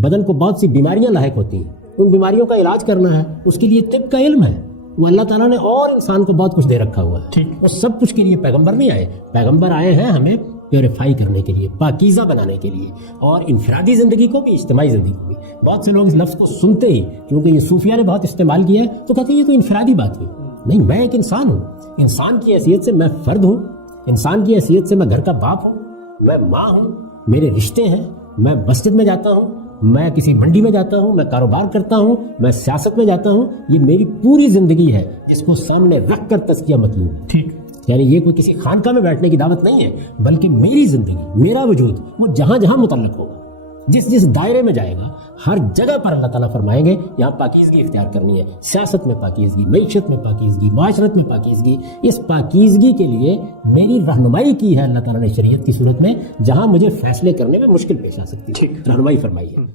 بدن کو بہت سی بیماریاں لاحق ہوتی ہیں، ان بیماریوں کا علاج کرنا ہے، اس کے لیے طب کا علم ہے، وہ اللہ تعالیٰ نے اور انسان کو بہت کچھ دے رکھا ہوا ہے۔ وہ سب کچھ کے لیے پیغمبر نہیں آئے، پیغمبر آئے ہیں ہمیں پیوریفائی کرنے کے لیے، پاکیزہ بنانے کے لیے، اور انفرادی زندگی کو بھی، اجتماعی زندگی کو بھی۔ بہت سے لوگ اس لفظ کو سنتے ہی، کیونکہ یہ صوفیہ نے بہت استعمال کیا ہے، تو کہتے ہیں یہ تو انفرادی بات ہوئی۔ نہیں، میں ایک انسان ہوں، انسان کی حیثیت سے میں فرد ہوں، انسان کی حیثیت سے میں گھر کا باپ ہوں، میں ماں ہوں، میرے رشتے ہیں، میں مسجد میں جاتا ہوں، میں کسی منڈی میں جاتا ہوں، میں کاروبار کرتا ہوں، میں سیاست میں جاتا ہوں۔ یہ میری پوری زندگی ہے جس کو سامنے رکھ کر تزکیہ مطلوب ہے۔ ٹھیک، یعنی یہ کوئی کسی خانقاہ میں بیٹھنے کی دعوت نہیں ہے، بلکہ میری زندگی، میرا وجود، وہ جہاں جہاں متعلق ہوگا، جس جس دائرے میں جائے گا، ہر جگہ پر اللہ تعالیٰ فرمائیں گے یہاں پاکیزگی اختیار کرنی ہے۔ سیاست میں پاکیزگی، معیشت میں پاکیزگی، معاشرت میں پاکیزگی۔ اس پاکیزگی کے لیے میری رہنمائی کی ہے اللہ تعالیٰ نے شریعت کی صورت میں، جہاں مجھے فیصلے کرنے میں مشکل پیش آ سکتی ہے، رہنمائی فرمائی ہے۔